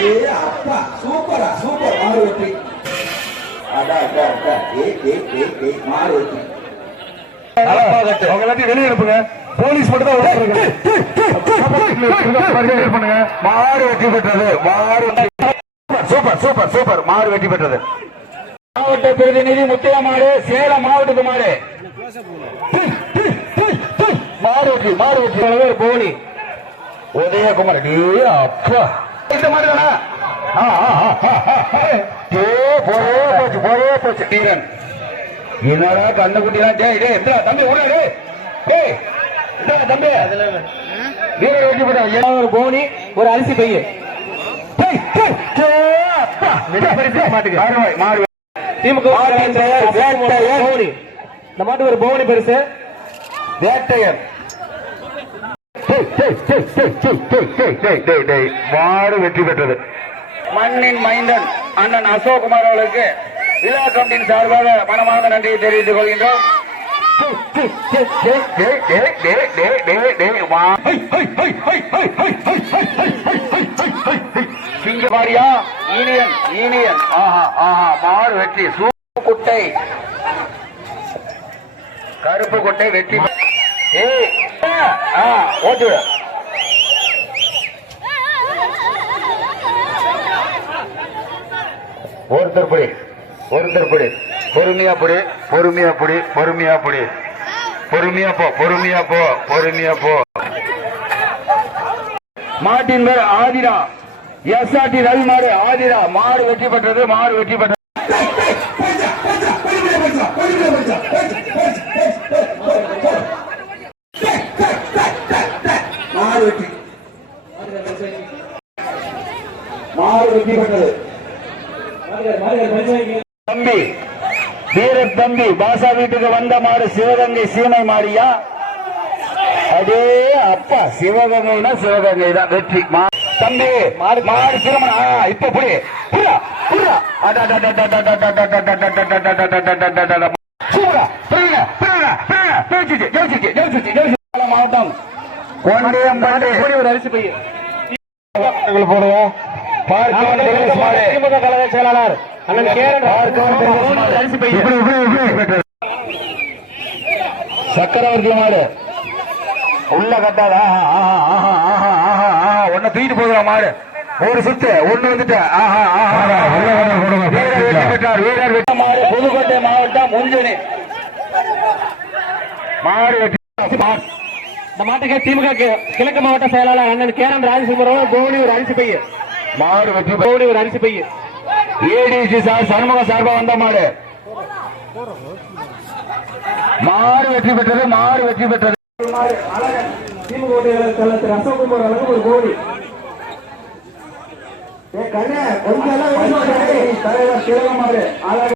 ஏ அப்பா சூப்பரா சூப்பர் மாறு வெற்றி அடா அடா அடா ஏ ஏ ஏ ஏ மாறு வெற்றி அவங்க எல்லாத்தையும் வெளியே அனுப்புங்க போலீஸ் மட்டும் தான் பண்ணுங்க மாறு வெற்றி பெற்றது மாறு சூப்பர் சூப்பர் சூப்பர் மாறு வெற்றி பெற்றது மாவட்ட பிரதிநிதி முத்தையமாடு சேலம் மாவட்டத்து மாடு மாறு வெற்றி மாறு வெற்றி போலி உதயகுமார் அப்பா இந்த மாதிரி தானே போயே போச்சு போயே போச்சு தீரன் என்னடா கண்ணு குட்டிலாம் டே டே இந்த தம்பி ஓடாரு டேய் இந்த தம்பி வீரர் வெட்டி போட்டா ஒரு கோணி ஒரு அரிசி பைய மாட்டுக்கு இந்த மாட்டு ஒரு பவுனி பெருசு வேட்டையன் மாடு வெற்றி பெற்றது. மண்ணின் மைந்தன் அண்ணன் அசோக்குமார் அவர்களுக்கு விழா கமிட்டியின் சார்பாக மனமார்ந்த நன்றியை தெரிவித்துக் கொள்கின்றோம். சிங்கமாரியா ஈனியன் ஈனியன். ஆஹா ஆஹா மாடு வெற்றி. குட்டை. கருப்பு கொட்டை வெற்றி ஓட்டு விடு. ஒருத்தர் படி ஒருத்தர் படி. பொறுமையா படி பொறுமையா படி பொறுமையா படி. பொறுமையா போ பொறுமையா போ பொறுமையா போ. மாட்டின் பேர் ஆதிரா. எஸ்ஆர்டி ரவி மாடு ஆதிரா. மாடு வெற்றி பெற்றது மாடு வெற்றி பெற்றது. மாறு வெற்றி பெற்றது தம்பி வீர தம்பி பாசா வீட்டுக்கு வந்த மாடு சிவகங்கை சீமை மாடியா அதே அப்பா சிவகங்கைனா சிவகங்கை தான் வெற்றி தம்பி மாடு மாடு ஆ, இப்ப புடி ஜெயிச்சிச்சு ஜெயிச்சிச்சு ஜெயிச்சிச்சு மாவட்டம் போடுவோம் பார்க்கவன் டெல்லிஸ் மாடு திமுக கழக செயலாளர் அண்ணன் கேரன் அரிசி பைய இப்படி இப்படி இப்படி. சக்கரவர்த்தி மாடு. உள்ள கட்டாத ஆஹா ஆஹா ஆஹா ஆஹா ஆஹா ஒன்ன தூக்கிட்டு போகுதா மாடு. ஒரு சுத்து ஒண்ணு வந்துட்டு ஆஹா ஆஹா வீரர் வெற்றி பெற்றார் வீரர் வெற்றி. மாடு புதுக்கோட்டை மாவட்டம் முஞ்சனி மாடு வெற்றி. இந்த மாட்டுக்கு திமுக கிழக்கு மாவட்ட செயலாளர் அண்ணன் கேரன் போனி ஒரு அரிசி பைய மாடு வெற்றி போனி ஒரு அரிசி பையன். ஏடிசி சார் சண்முக சார்பா வந்த மாடு. மாடு வெற்றி பெற்றது மாடு வெற்றி பெற்றது. திமுக தலைவர் அசோக்குமார் வழங்கும் ஒரு கோடி ஏ கொஞ்சம் எல்லாம் வெளியே வாங்க. தலைவர் சிவகுமார் அழகு